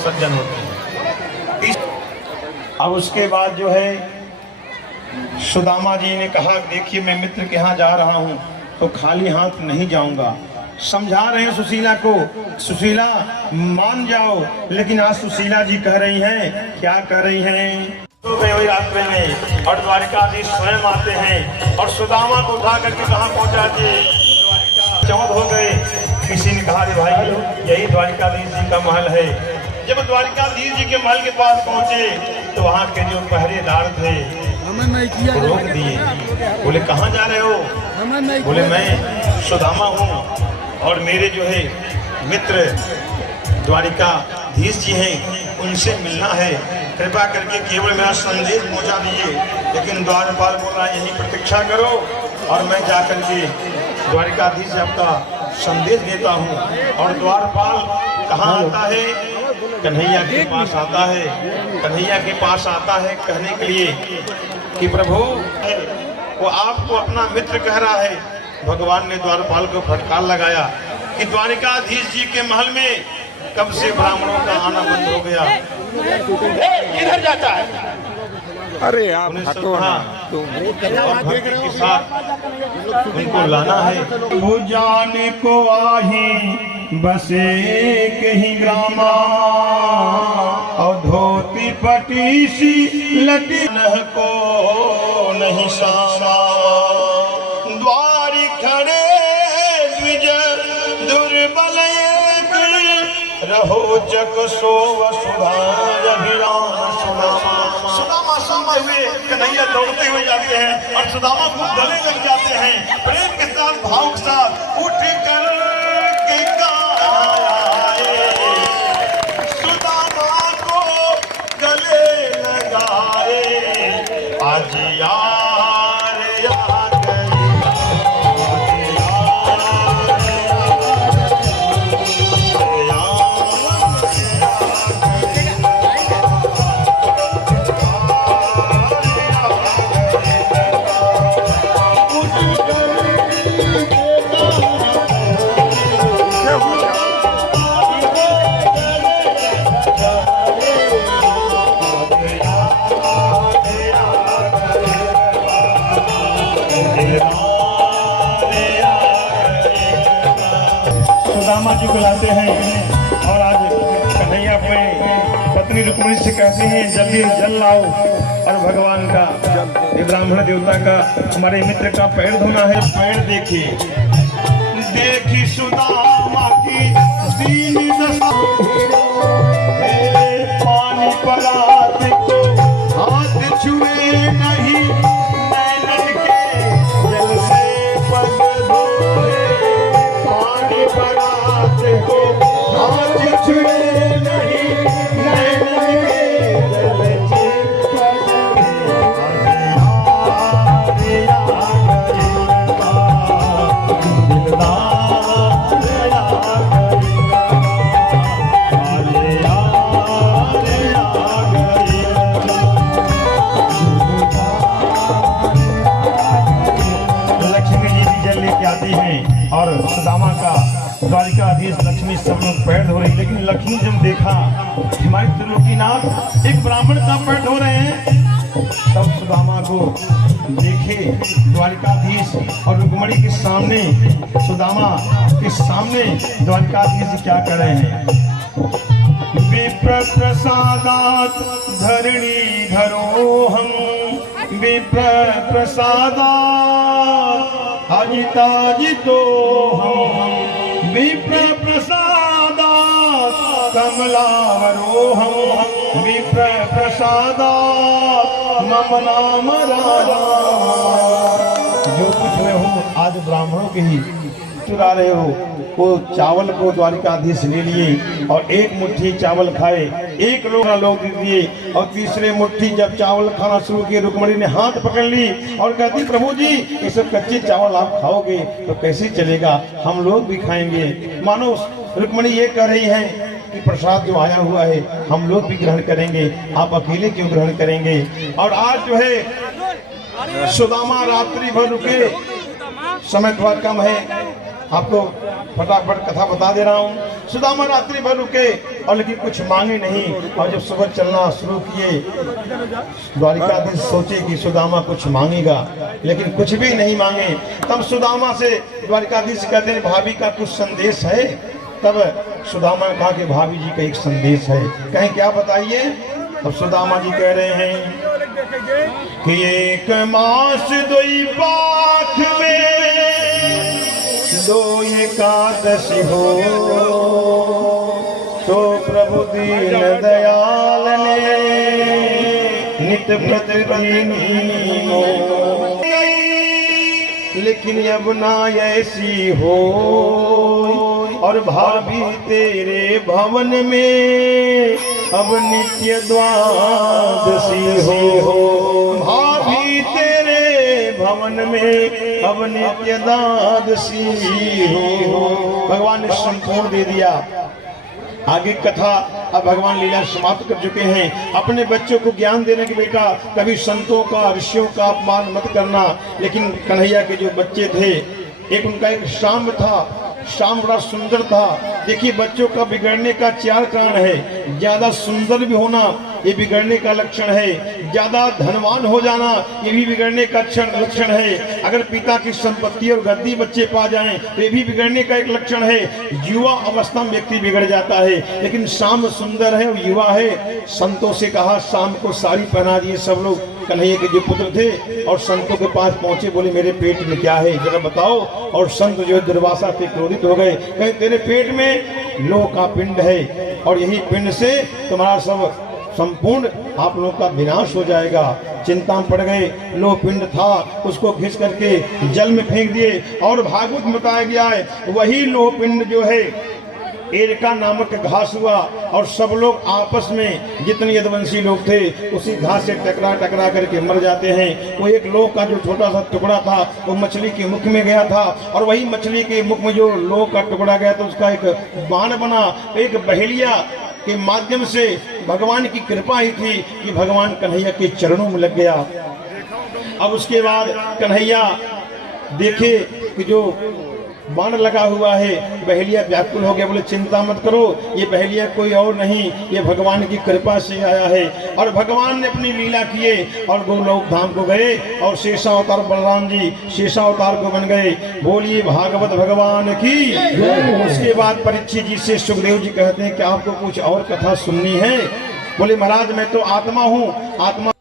सज्जन होते हैं। अब उसके बाद जो है सुदामा जी ने कहा, देखिए मैं मित्र के यहाँ जा रहा हूँ तो खाली हाथ नहीं जाऊंगा। समझा रहे हैं सुशीला को, सुशीला मान जाओ, लेकिन आज सुशीला जी कह रही हैं, क्या कह रही हैं, तो गए हुई रास्ते में और द्वारिकाधीश स्वयं आते हैं और सुदामा को उठा करके कहाँ पहुँचा दिए, चौथ हो गए। किसी ने कहा, भाई यही द्वारिकाधीश जी का महल है। जब द्वारिकाधीश जी के महल के पास पहुंचे तो वहाँ के जो पहरेदार थे रोक दिए। बोले कहाँ जा रहे हो? बोले मैं सुदामा हूँ और मेरे जो है मित्र द्वारिकाधीश जी हैं, उनसे मिलना है, कृपा करके केवल मेरा संदेश पहुंचा दीजिए। लेकिन द्वारपाल बोला यही प्रतीक्षा करो और मैं जाकर के द्वारिकाधीश से आपका संदेश देता हूँ। और द्वारपाल कहाँ आता है? कन्हैया के पास आता है। कन्हैया के पास आता है कहने के लिए कि प्रभु वो आपको अपना मित्र कह रहा है। भगवान ने द्वारपाल को फटकार लगाया कि द्वारिकाधीश जी के महल में कब से ब्राह्मणों का आना बंद हो गया। किधर जाता है? अरे आप हटो ना, और भक्ति के साथ उनको लाना है। भुजाने को आही बसे कहीं ग्रामा और धोती पटीसी लटी को नहीं सामा। द्वारी खड़े द्विज दुर्बल रहो जग सो वसुधा सुदामा सामने हुए कन्हैया दौड़ते हुए जाते हैं और सुदामा को गले लग जाते हैं। प्रेम के साथ भाव के साथ उठ कर के गाए, सुदामा को गले लगाए। आज यार आ गई, सुदामा जी को लाते हैं और आज कन्हैया अपने पत्नी रुक्मिणी से कहते हैं जल्दी जल लाओ और भगवान का ये ब्राह्मण देवता का हमारे मित्र का पैर धोना है। पैर देखिए, देखी सुदामा की दीन दशा, पानी परात को हाथ छुए नहीं, नैनन के जल से पग धोए। पानी परात को हाथ छुए नहीं, नैनन के जल से पग और सुदामा का द्वारिकाधीश लक्ष्मी सब लोग पैर धो रही। लेकिन लक्ष्मी जब देखा हमारे त्रिलोकीनाथ एक ब्राह्मण का पैर धो रहे हैं, तब सुदामा को देखे द्वारिकाधीश और रुक्मिणी के सामने, सुदामा के सामने द्वारिकाधीश क्या कर रहे हैं। विप्र प्रसादात धरणी धरोहं, विप्र प्रसादात अजिताजितो हम, विप्र प्रसादात कमलावरोहं, विप्र प्रसादात मम नाम राजा। जो कुछ मैं हूँ आज ब्राह्मणों के ही चुरा रहे हो। वो चावल को द्वारिकाधीश ले लिए और एक मुट्ठी चावल खाए, एक लोग दिए और तीसरे मुट्ठी जब चावल खाना शुरू किए, रुक्मिणी ने हाथ पकड़ ली और कहती प्रभु जी ये सब कच्चे चावल आप खाओगे तो कैसे चलेगा, हम लोग भी खाएंगे। मानो रुक्मिणी ये कह रही है कि प्रसाद जो आया हुआ है हम लोग भी ग्रहण करेंगे, आप अकेले क्यों ग्रहण करेंगे। और आज जो है सुदामा रात्रि भर रुके, समय थोड़ा कम है, आपको फटाफट कथा बता दे रहा हूँ। सुदामा रात्रि भर रुके और लेकिन कुछ मांगे नहीं, और जब सुबह चलना शुरू किए द्वारिकाधीश सोचे कि सुदामा कुछ मांगेगा, लेकिन कुछ भी नहीं मांगे। तब सुदामा से द्वारिकाधीश कहते हैं भाभी का कुछ संदेश है। तब सुदामा ने कहा कि भाभी जी का एक संदेश है। कहें क्या बताइए। तब सुदामा जी कह रहे हैं कि एक मास दोई पाख में दो एकादशी हो, तो प्रभु दीन दयाल ने नित प्रतिदिन हो, लेकिन अब ना ऐसी हो, और भाभी तेरे भवन में अब नित्य द्वादशी हो। भाभी तेरे भवन में अब नित्य द्वादशी हो। भगवान ने संपूर्ण दे दिया। आगे कथा अब भगवान लीला समाप्त कर चुके हैं। अपने बच्चों को ज्ञान देने के बेटा कभी संतों का ऋषियों का अपमान मत करना। लेकिन कन्हैया के जो बच्चे थे, एक उनका एक श्याम था, श्याम बड़ा सुंदर था। देखिए बच्चों का बिगड़ने का 4 कारण है। ज्यादा सुंदर भी होना ये बिगड़ने का लक्षण है, ज्यादा धनवान हो जाना ये भी बिगड़ने का लक्षण है, अगर पिता की संपत्ति और गद्दी बच्चे पा जाएं तो ये भी बिगड़ने का एक लक्षण है। युवा अवस्था में व्यक्ति बिगड़ जाता है, लेकिन श्याम सुंदर है और युवा है। संतों से कहा, शाम को साड़ी पहना दिए सब लोग। कन्हैया के जो पुत्र थे और संतों के पास पहुंचे, बोले मेरे पेट में क्या है जरा बताओ। और संत जो दुर्वासा से क्रोधित हो गए, कहे तेरे पेट में लोह का पिंड है और यही पिंड से तुम्हारा सब संपूर्ण आप लोगों का विनाश हो जाएगा। चिंता में पड़ गए। लोह पिंड था, उसको घिस करके जल में फेंक दिए। और भागवत में बताया गया है वही लोह पिंड जो है एरका नामक घास हुआ, और सब लोग आपस में जितने यदुवंशी लोग थे उसी घास से टकरा करके मर जाते हैं। वो एक लोह का जो छोटा सा टुकड़ा था वो मछली के मुख में गया था, और वही मछली के मुख में जो लोह का टुकड़ा गया तो उसका एक बाण बना। एक बहेलिया के माध्यम से भगवान की कृपा ही थी कि भगवान कन्हैया के चरणों में लग गया। अब उसके बाद कन्हैया देखे कि जो बाण लगा हुआ है, बहेलिया व्याकुल हो गया। बोले चिंता मत करो, ये बहेलिया कोई और नहीं, ये भगवान की कृपा से आया है। और भगवान ने अपनी लीला किए और गोलोक धाम को गए, और शेषावतार बलराम जी शेषावतार को बन गए। बोलिए भागवत भगवान की। उसके बाद परीक्षित जी से सुखदेव जी कहते हैं कि आपको कुछ और कथा सुननी है। बोले महाराज मैं तो आत्मा हूँ, आत्मा